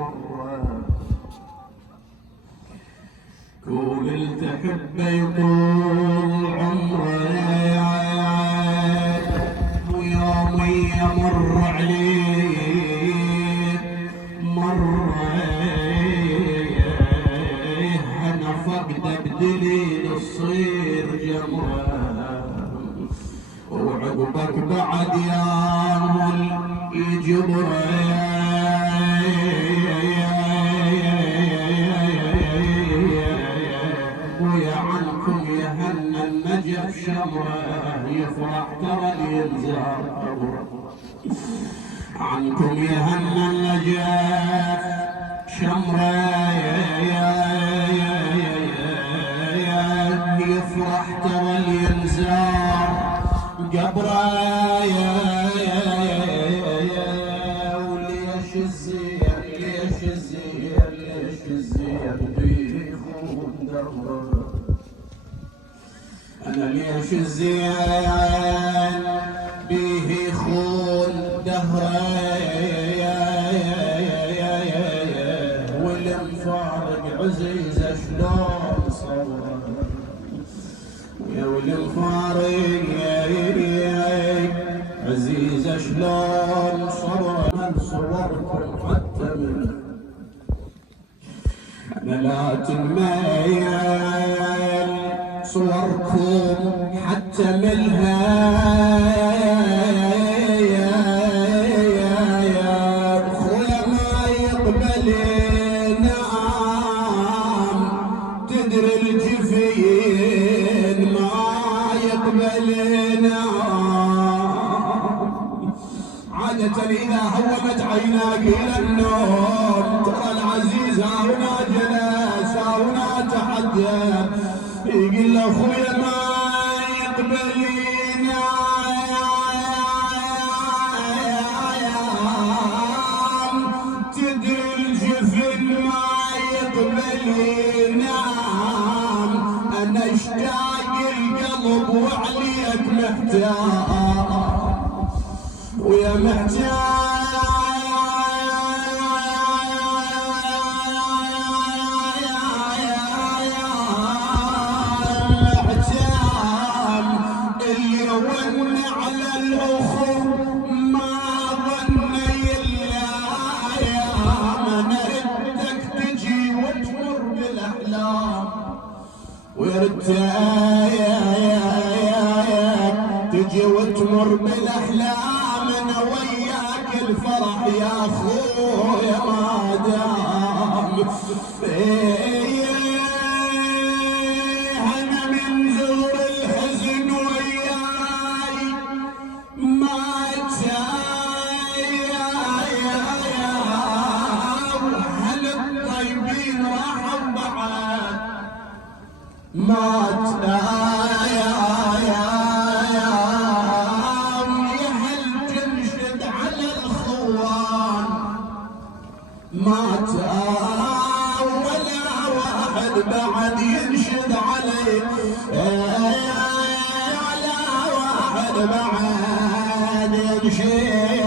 مرة كون التحب يطول عمره ويوم يمر عليه مرة أنا فقد بدليل تصير جمرة وعقبك بعد يامل يجبره النجف شمره يفرح ترى ينزار عنكم يهنى النجف شمره يفرح ترى ينزار قبره وليش الزين ليش الزين ليش الزين بيخون دربه أنا ليش الزين بيه يخون دهره والمفارق عزيزه شلون صبره يا والمفارق عزيزه شلون صبره من صوركم حتى من ملات الميل صوركم حتى ملها خويا ما يقبل نعم تدري الجفين ما يقبل نعم عادة إذا هومت عيناك إلى النوم ترى العزيز هنا جلس هنا تحدث يقول له اخويا ما يقبل ينام تدري الجفن ما يقبل ينام انا اشتاق القلب وعليك محتاج ويا محتاج تجي وتمر بالاحلام انا وياك الفرح يا اخويا ما دام انا من زور الحزن وياي ما هل الطيبين راحوا بعد مات يهل تنشد على الخوان مات ولا واحد بعد ينشد عليه ولا واحد بعد ينشد